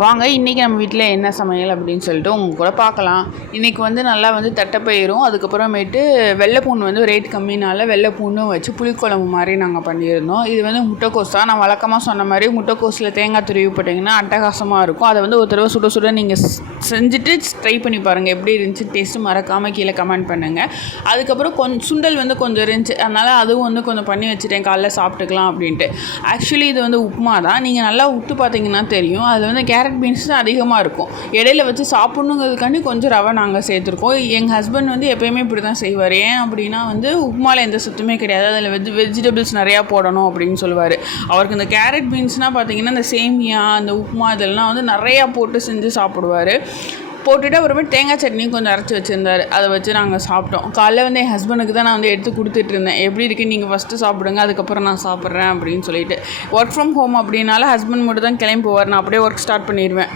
வாங்க இன்றைக்கி நம்ம வீட்டில் என்ன சமையல் அப்படின்னு சொல்லிட்டு உங்கள் கூட பார்க்கலாம். இன்றைக்கி வந்து நல்லா வந்து தட்டைப்பயிரும் அதுக்கப்புறமேட்டு வெள்ளைப்பூண்டு வந்து ரேட் கம்மினால வெள்ளைப்பூண்டும் வச்சு புளிக்குழம்பு மாதிரி நாங்கள் பண்ணியிருந்தோம். இது வந்து முட்டைக்கோஸ் தான். நான் வழக்கமாக சொன்ன மாதிரி முட்டைக்கோஸில் தேங்காய் துருவி போட்டிங்கன்னா அட்டகாசமாக இருக்கும். அதை வந்து ஒரு தடவை சுட சுட நீங்கள் செஞ்சுட்டு ட்ரை பண்ணி பாருங்கள் எப்படி இருந்துச்சு டேஸ்ட்டு. மறக்காமல் கீழே கமெண்ட் பண்ணுங்கள். அதுக்கப்புறம் சுண்டல் வந்து கொஞ்சம் இருந்துச்சு, அதனால் அதுவும் வந்து கொஞ்சம் பண்ணி வச்சுட்டேன் காலைல சாப்பிட்டுக்கலாம் அப்படின்ட்டு. ஆக்சுவலி இது வந்து உப்புமா தான். நீங்கள் நல்லா உத்து பார்த்தீங்கன்னா தெரியும், அதில் வந்து கேரட் பீன்ஸ் தான் அதிகமாக இருக்கும். இடையில வச்சு சாப்பிட்ணுங்கிறதுக்காண்டி கொஞ்சம் ரவை நாங்கள் சேர்த்துருக்கோம். எங்கள் ஹஸ்பண்ட் வந்து எப்போயுமே இப்படி தான் செய்வார். ஏன் அப்படின்னா வந்து உப்புமாவில் எந்த சத்துமே கிடையாது, அதில் வெஜிடபிள்ஸ் நிறையா போடணும் அப்படின்னு சொல்லுவார். அவருக்கு இந்த கேரட் பீன்ஸ்னால் பார்த்தீங்கன்னா இந்த சேமியா அந்த உப்புமா இதெல்லாம் வந்து நிறையா போட்டு செஞ்சு சாப்பிடுவார். போட்டுவிட்டு அப்புறமேட்டு தேங்காய் சட்னியும் கொஞ்சம் அரைச்சி வச்சுருந்தார். அதை வச்சு நாங்கள் சாப்பிட்டோம். காலைல வந்து என் ஹஸ்பண்டுக்கு தான் நான் வந்து எடுத்து கொடுத்துட்டு இருந்தேன். எப்படி இருக்குது நீங்கள் ஃபஸ்ட்டு சாப்பிடுங்க அதுக்கப்புறம் நான் சாப்பிட்றேன் அப்படின்னு சொல்லிட்டு. ஒர்க் ஃப்ரம் ஹோம் அப்படின்னால ஹஸ்பண்ட் மட்டும் தான் கிளம்பி போவார். நான் அப்படியே ஒர்க் ஸ்டார்ட் பண்ணிடுவேன்.